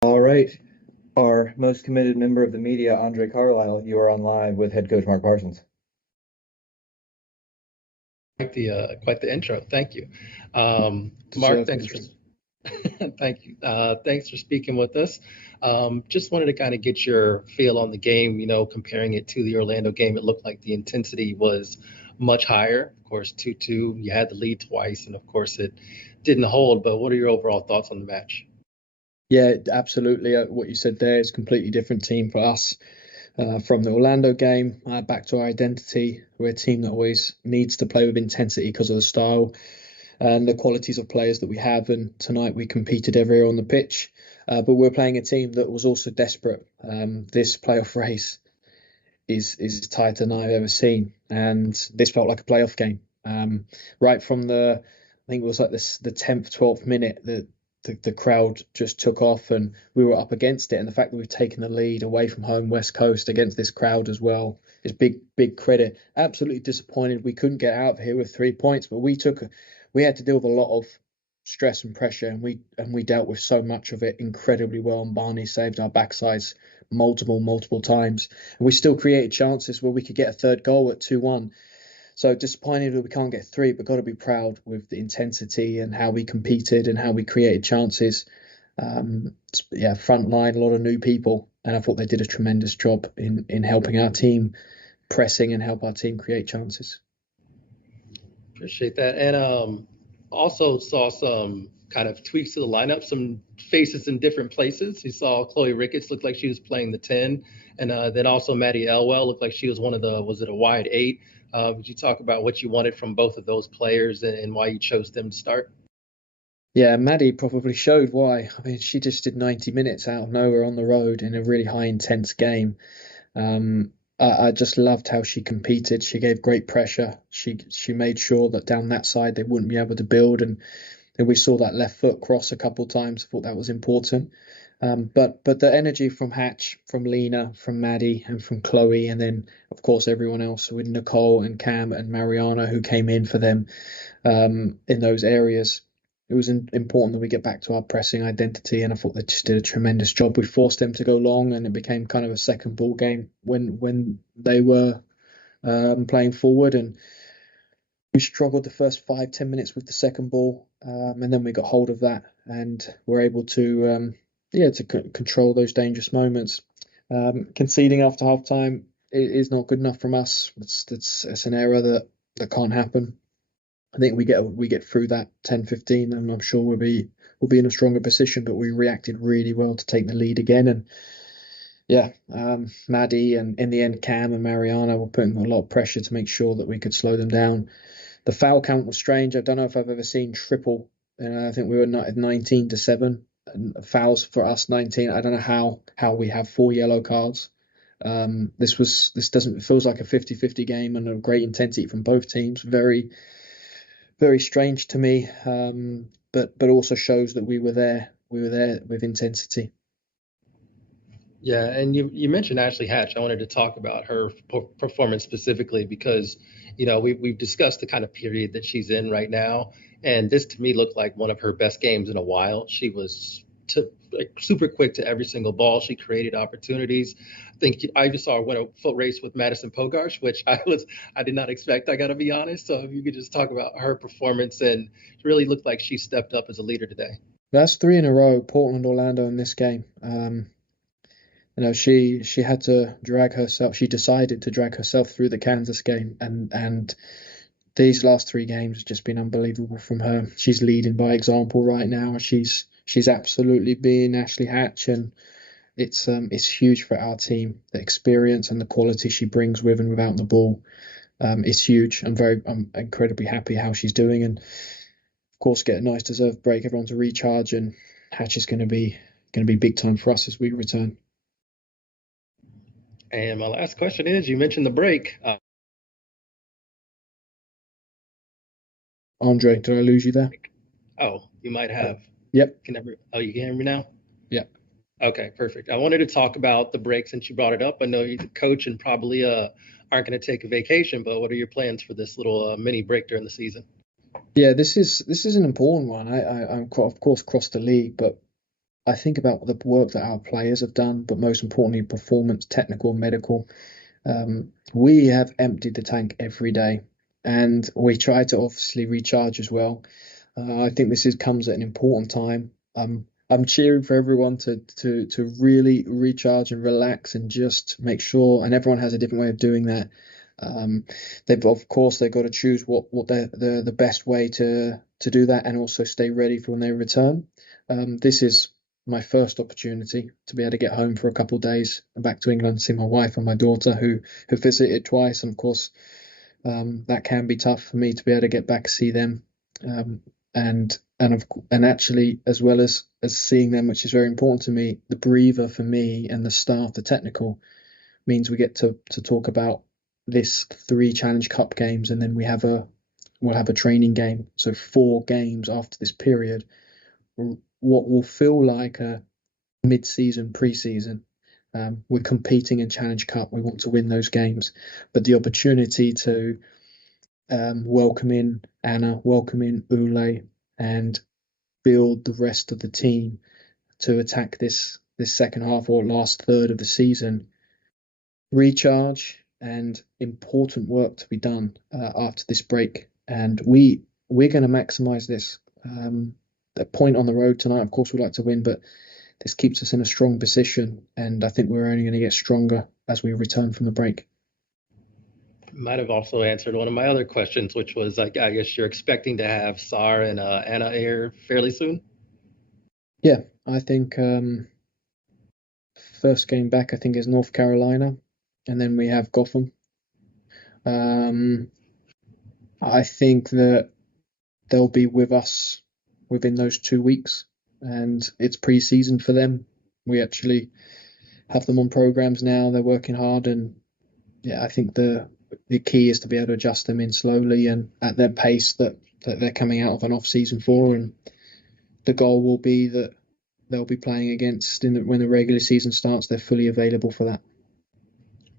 All right. Our most committed member of the media, Andre Carlisle, you are on live with head coach Mark Parsons. Quite the intro. Thank you, Mark. Thanks for thank you. Thanks for speaking with us. Just wanted to kind of get your feel on the game. Comparing it to the Orlando game, it looked like the intensity was much higher. Of course, 2-2. You had the lead twice, and of course, it didn't hold. But what are your overall thoughts on the match? Yeah, absolutely. What you said there is a completely different team for us from the Orlando game. Back to our identity. We're a team that always needs to play with intensity because of the style and the qualities of players that we have. And tonight we competed everywhere on the pitch. But we're playing a team that was also desperate. This playoff race is tighter than I've ever seen. And this felt like a playoff game. Right from I think it was like the 10th, 12th minute, the crowd just took off and we were up against it. And the fact that we've taken the lead away from home West Coast against this crowd as well is big credit. Absolutely disappointed we couldn't get out of here with 3 points, but we had to deal with a lot of stress and pressure, and we dealt with so much of it incredibly well. And Barney saved our backsides multiple times, and we still created chances where we could get a third goal at 2-1. So disappointed that we can't get three, but got to be proud with the intensity and how we competed and how we created chances. Front line, a lot of new people, and I thought they did a tremendous job in helping our team pressing and help our team create chances. Appreciate that. And also saw some kind of tweaks to the lineup, some faces in different places. You saw Chloe Ricketts looked like she was playing the 10, and then also Maddie Elwell looked like she was was it a wide 8? Would you talk about what you wanted from both of those players and why you chose them to start? Yeah, Maddie probably showed why. I mean, she just did 90 minutes out of nowhere on the road in a really high intense game. I just loved how she competed. She gave great pressure. She made sure that down that side they wouldn't be able to build, and we saw that left foot cross a couple of times. I thought that was important. But the energy from Hatch, from Lena, from Maddie, and from Chloe, and then of course everyone else with Nicole and Cam and Mariana who came in for them in those areas. It was important that we get back to our pressing identity, and I thought they just did a tremendous job. We forced them to go long, and it became kind of a second ball game when they were playing forward, and we struggled the first 5-10 minutes with the second ball, and then we got hold of that and were able to control those dangerous moments. Conceding after half time is not good enough from us. It's an error that can't happen. I think we get through that 10-15, and I'm sure we'll be we'll be in a stronger position. But we reacted really well to take the lead again. And yeah, Maddie and in the end Cam and Mariana were putting a lot of pressure to make sure that we could slow them down. The foul count was strange. I don't know if I've ever seen triple. I think we were 19-7 fouls for us, 19. I don't know how we have 4 yellow cards. This doesn't, it feels like a 50-50 game and a great intensity from both teams. Very, very strange to me. But also shows that we were there with intensity. Yeah, and you mentioned Ashley Hatch. I wanted to talk about her performance specifically because, we've discussed the kind of period that she's in right now, and this to me looked like one of her best games in a while. She was super quick to every single ball. She created opportunities. I think I just saw her win a foot race with Madison Pogarsh, which I did not expect. I got to be honest. So if you could just talk about her performance, and it really looked like she stepped up as a leader today. That's 3 in a row, Portland, Orlando in this game. She had to drag herself. She decided to drag herself through the Kansas game, and these last 3 games have just been unbelievable from her. She's leading by example right now. She's absolutely being Ashley Hatch, and it's huge for our team. The experience and the quality she brings with and without the ball is huge. I'm incredibly happy how she's doing, and of course get a nice deserved break. Everyone to recharge, and Hatch is going to be big time for us as we return. And my last question is, you mentioned the break. Andre, did I lose you there? Oh, you might have. Yep. You can hear me now? Yep. Okay, perfect. I wanted to talk about the break since you brought it up. I know you're the coach and probably aren't going to take a vacation, but what are your plans for this little mini break during the season? Yeah, this is an important one. I'm of course across the league, but I think about the work that our players have done, but most importantly, performance, technical, medical. We have emptied the tank every day, and we try to obviously recharge as well. I think comes at an important time. I'm cheering for everyone to really recharge and relax and just make sure, and everyone has a different way of doing that. They've got to choose what the best way to do that, and also stay ready for when they return. This is my first opportunity to be able to get home for a couple of days and back to England, see my wife and my daughter who visited twice, and of course that can be tough for me to be able to get back and see them, and actually, as well as seeing them, which is very important to me, the breather for me and the staff, the technical, means we get to talk about this 3 Challenge Cup games, and then we'll have a training game. So 4 games after this period, what will feel like a mid-season, pre-season. We're competing in Challenge Cup. We want to win those games, but the opportunity to welcome in Anna, welcome in Ule, and build the rest of the team to attack this second half or last third of the season. Recharge and important work to be done after this break, and we're going to maximise this. The point on the road tonight, of course, we'd like to win, but this keeps us in a strong position, and I think we're only going to get stronger as we return from the break. Might have also answered one of my other questions, which was, I guess you're expecting to have Sar and Anna here fairly soon? Yeah, I think first game back, I think, is North Carolina, and then we have Gotham. I think that they'll be with us within those 2 weeks, and it's pre-season for them. We actually have them on programs now. They're working hard, and yeah, I think the key is to be able to adjust them in slowly and at their pace that they're coming out of an off-season for, and the goal will be that they'll be playing against when the regular season starts. They're fully available for that.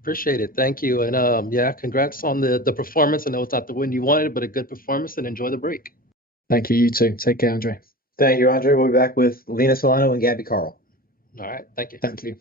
Appreciate it. Thank you. And yeah, congrats on the performance. I know it's not the win you wanted, but a good performance, and enjoy the break. Thank you. You too. Take care, Andre. Thank you, Andre. We'll be back with Lena Solano and Gabby Carl. All right. Thank you. Thank you.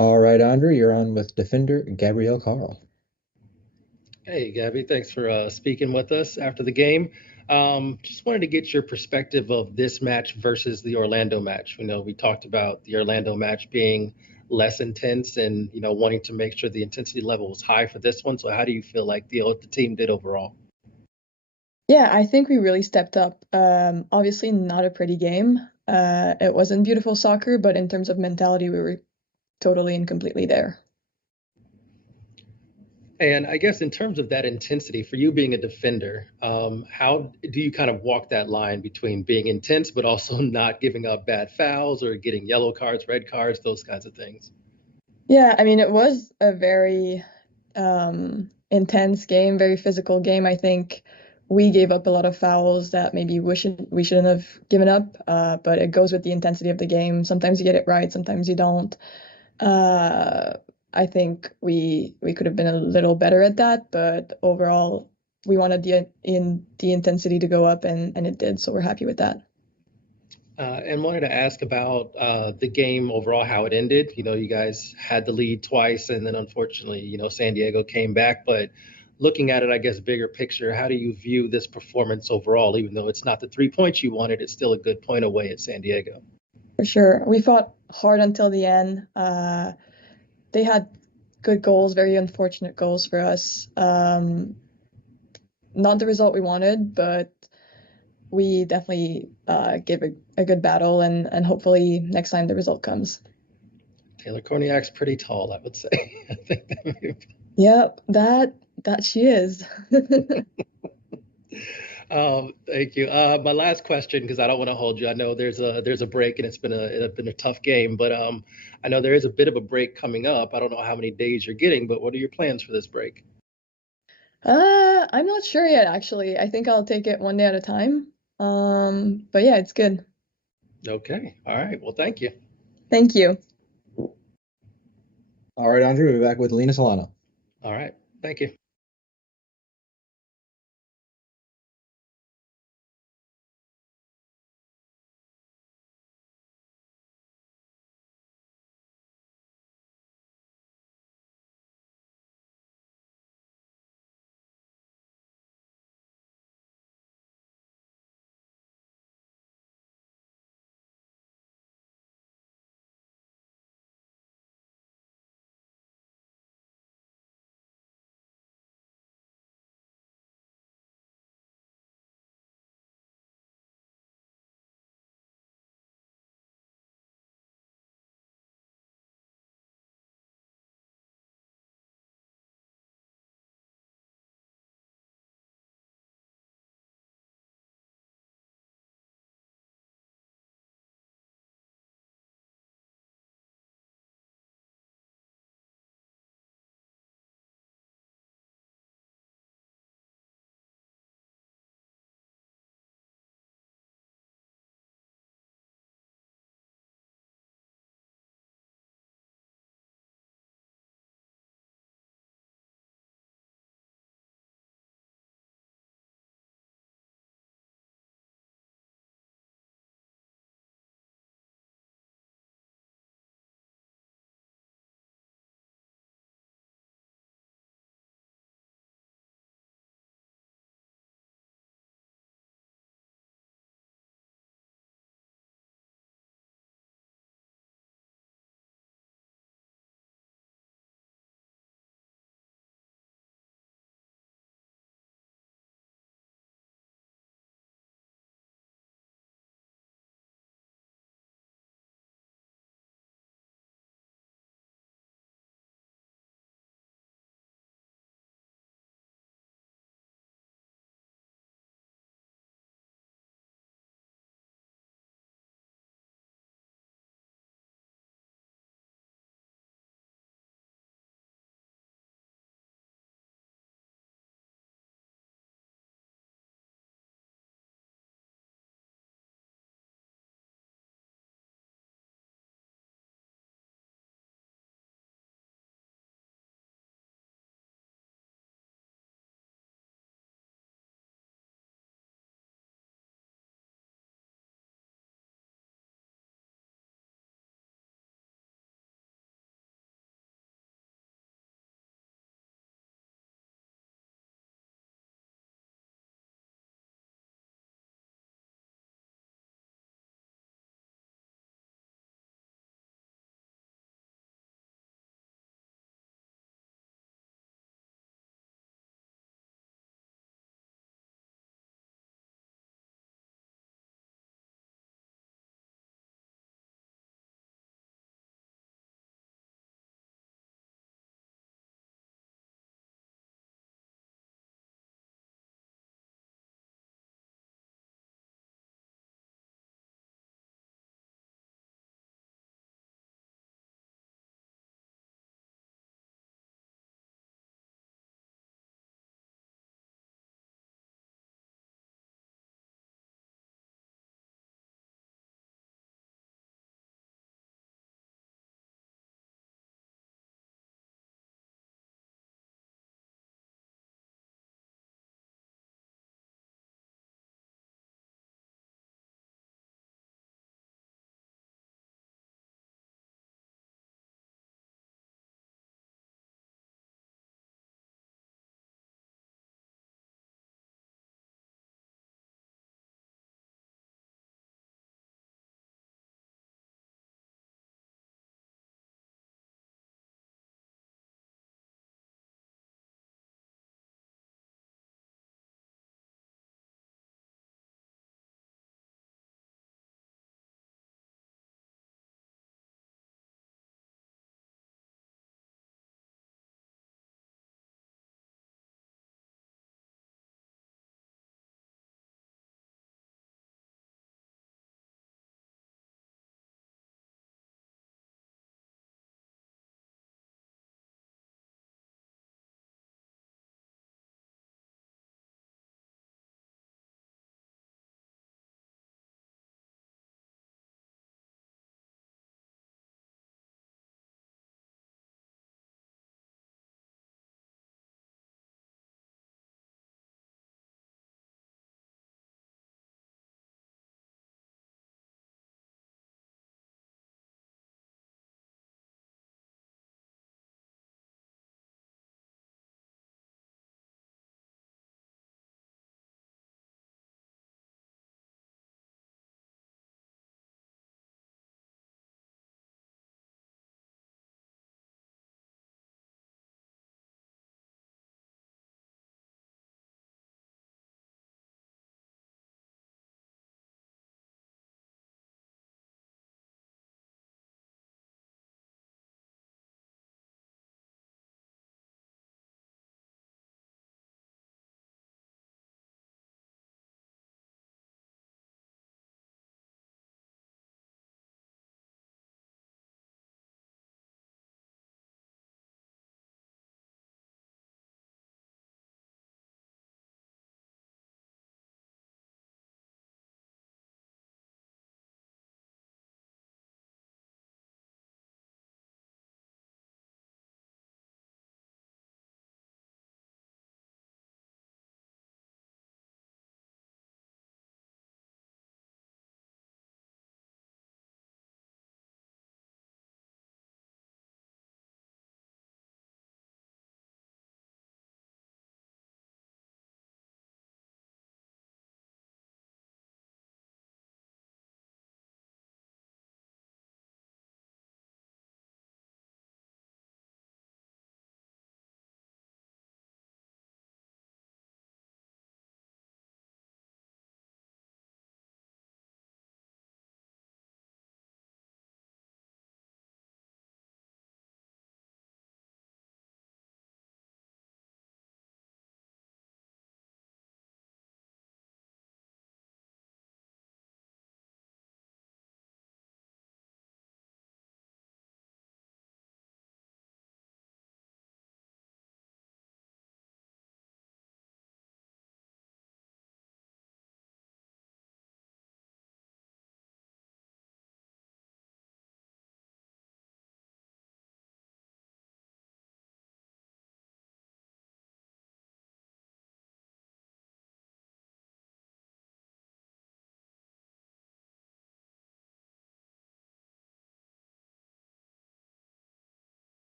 All right, Andre, you're on with defender Gabrielle Carl. Hey, Gabby, thanks for speaking with us after the game. Just wanted to get your perspective of this match versus the Orlando match. We talked about the Orlando match being less intense and, wanting to make sure the intensity level was high for this one. So how do you feel like the team did overall? Yeah, I think we really stepped up. Obviously, not a pretty game. It wasn't beautiful soccer, but in terms of mentality, we were totally and completely there. And I guess in terms of that intensity, for you being a defender, how do you kind of walk that line between being intense but also not giving up bad fouls or getting yellow cards, red cards, those kinds of things? Yeah, I mean, it was a very intense game, very physical game. I think we gave up a lot of fouls that maybe we shouldn't have given up. But it goes with the intensity of the game. Sometimes you get it right, sometimes you don't. Uh, I think we could have been a little better at that, but overall, we wanted the intensity to go up, and it did. So we're happy with that. And wanted to ask about the game overall, how it ended. You guys had the lead twice, and then unfortunately, San Diego came back. But looking at it, I guess, bigger picture, how do you view this performance overall? Even though it's not the 3 points you wanted, it's still a good point away at San Diego. For sure, we fought hard until the end. They had good goals, very unfortunate goals for us. Not the result we wanted, but we definitely gave a good battle, and hopefully next time the result comes. Taylor Korniak's pretty tall, I would say. I think that may Yep, that she is. Thank you. My last question, because I don't want to hold you. I know there's a break and it's been a tough game, but I know there is a bit of a break coming up. I don't know how many days you're getting, but what are your plans for this break? I'm not sure yet, actually. I think I'll take it one day at a time. But yeah, it's good. Okay. All right. Well, thank you. Thank you. All right, Andre, we'll be back with Lena Solano. All right. Thank you.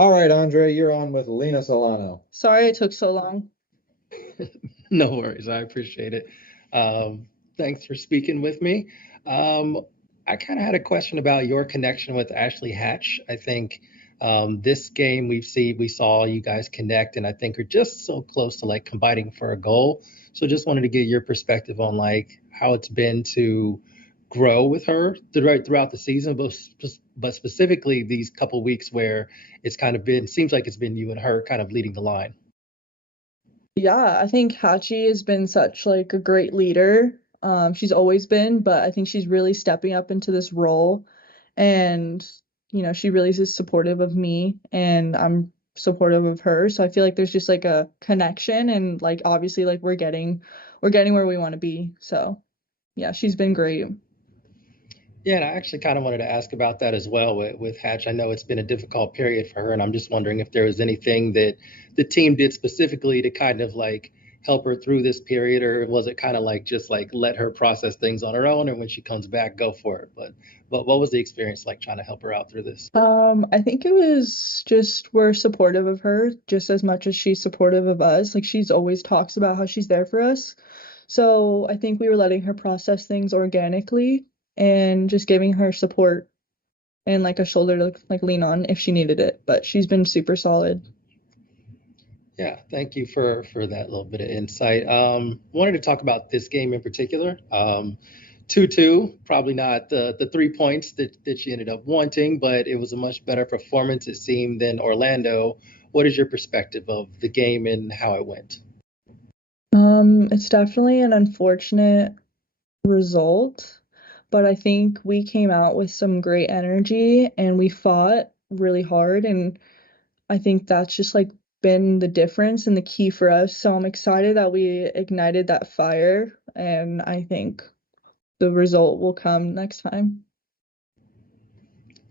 All right, Andre, you're on with Lena Solano. Sorry it took so long. No worries. I appreciate it. Thanks for speaking with me. I kind of had a question about your connection with Ashley Hatch. I think this game we saw you guys connect, and I think are just so close to like combining for a goal. So just wanted to get your perspective on like how it's been to grow with her throughout the season, but specifically these couple weeks where it's kind of been seems like it's been you and her kind of leading the line. Yeah, I think Hachi has been such like a great leader. She's always been, but I think she's really stepping up into this role. And, she really is supportive of me and I'm supportive of her. So I feel like there's just like a connection and like obviously like we're getting where we want to be. So yeah, she's been great. Yeah, and I actually kind of wanted to ask about that as well with Hatch. I know it's been a difficult period for her, and I'm just wondering if there was anything that the team did specifically to kind of like help her through this period, or was it kind of like just like let her process things on her own, and when she comes back, go for it. But what was the experience like trying to help her out through this? I think it was just we're supportive of her just as much as she's supportive of us. Like she's always talks about how she's there for us. So I think we were letting her process things organically and just giving her support and like a shoulder to like lean on if she needed it. But she's been super solid. Yeah, thank you for that little bit of insight. Wanted to talk about this game in particular. 2-2, probably not the 3 points that she ended up wanting, but it was a much better performance, it seemed, than Orlando. What is your perspective of the game and how it went? It's definitely an unfortunate result, but I think we came out with some great energy and we fought really hard, and I think that's just like been the difference and the key for us. So I'm excited that we ignited that fire, and I think the result will come next time.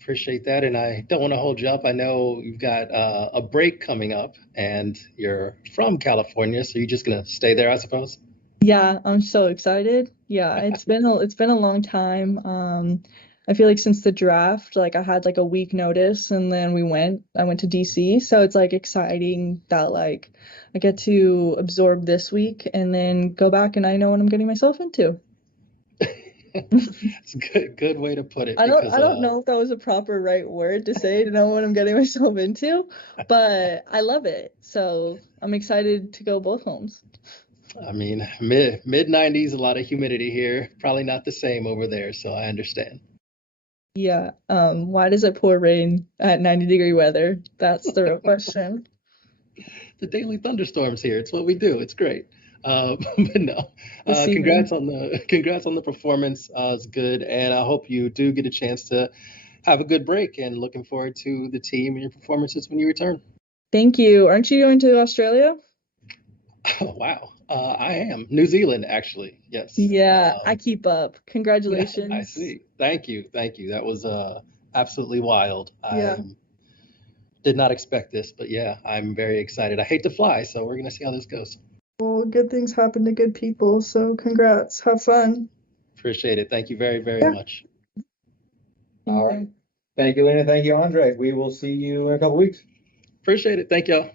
Appreciate that, and I don't want to hold you up. I know you've got a break coming up, and you're from California, so you're just gonna stay there, I suppose. Yeah, I'm so excited. Yeah, it's been a long time. I feel like since the draft, like I had like a week notice and then I went to DC. So it's like exciting that like I get to absorb this week and then go back and I know what I'm getting myself into. It's a good way to put it I don't because I don't know if that was a proper right word to say to know what I'm getting myself into, but I love it. So I'm excited to go both homes. I mean mid 90s, a lot of humidity here, probably not the same over there, so I understand. Yeah, why does it pour rain at 90-degree weather? That's the real question. The daily thunderstorms here, it's what we do. It's great. But no, This congrats season. on the performance. It's good, and I hope you do get a chance to have a good break. And looking forward to the team and your performances when you return. Thank you. Aren't you going to Australia? Oh, wow, I am New Zealand actually. Yes. Yeah, I keep up. I Congratulations. see. Thank you. That was absolutely wild. I Yeah. did not expect this, but yeah, I'm very excited. I hate to fly, so we're gonna see how this goes. Well, good things happen to good people, so congrats. Have fun. Appreciate it. Thank you very, very Yeah. much. All right. Thank you, Lena. Thank you, Andre. We will see you in a couple weeks. Appreciate it. Thank y'all.